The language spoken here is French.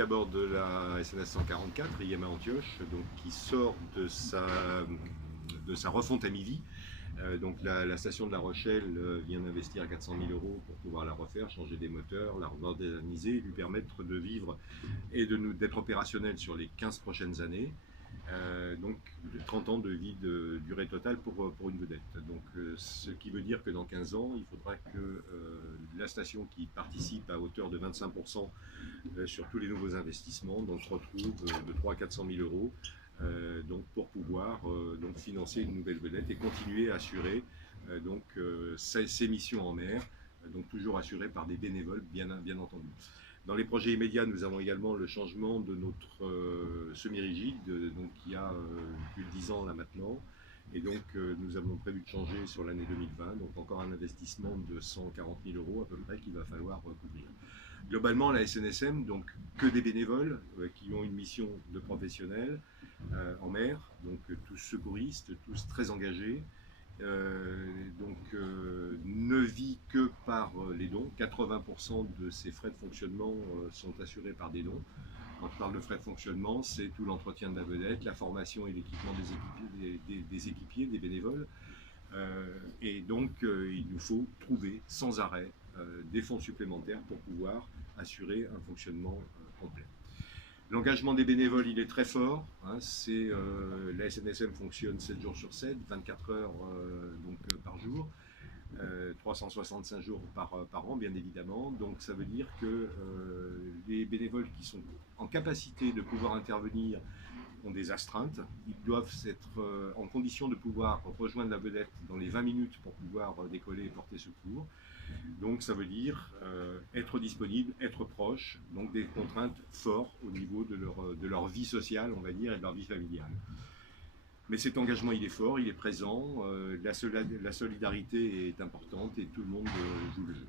à bord de la SNS 144, IMA Antioche, donc, qui sort de sa refonte à mi-vie. Donc la station de La Rochelle vient d'investir 400 000 € pour pouvoir la refaire, changer des moteurs, la moderniser, lui permettre de vivre et d'être opérationnel sur les 15 prochaines années. Donc 30 ans de vie de durée totale pour une vedette. Donc, ce qui veut dire que dans 15 ans, il faudra que la station qui participe à hauteur de 25% sur tous les nouveaux investissements donc retrouve de 300 à 400 000 € donc pour pouvoir donc financer une nouvelle vedette et continuer à assurer ses missions en mer, donc toujours assurées par des bénévoles bien entendu. Dans les projets immédiats, nous avons également le changement de notre semi-rigide, qui a plus de 10 ans là maintenant. Et donc, nous avons prévu de changer sur l'année 2020, donc encore un investissement de 140 000 € à peu près qu'il va falloir couvrir. Globalement, la SNSM, donc que des bénévoles qui ont une mission de professionnels en mer, donc tous secouristes, tous très engagés. Ne vit que par les dons. 80% de ces frais de fonctionnement sont assurés par des dons. Quand je parle de frais de fonctionnement, c'est tout l'entretien de la vedette, la formation et l'équipement des équipiers, des bénévoles. Et donc, il nous faut trouver sans arrêt des fonds supplémentaires pour pouvoir assurer un fonctionnement complet. L'engagement des bénévoles, il est très fort. Hein, la SNSM fonctionne 7 jours sur 7, 24 heures par jour, 365 jours par an, bien évidemment. Donc ça veut dire que les bénévoles qui sont en capacité de pouvoir intervenir ont des astreintes. Ils doivent être en condition de pouvoir rejoindre la vedette dans les 20 minutes pour pouvoir décoller et porter secours. Donc ça veut dire être disponible, être proche, donc des contraintes fortes au niveau de leur vie sociale, on va dire, et de leur vie familiale. Mais cet engagement, il est fort, il est présent, la solidarité est importante et tout le monde joue le jeu.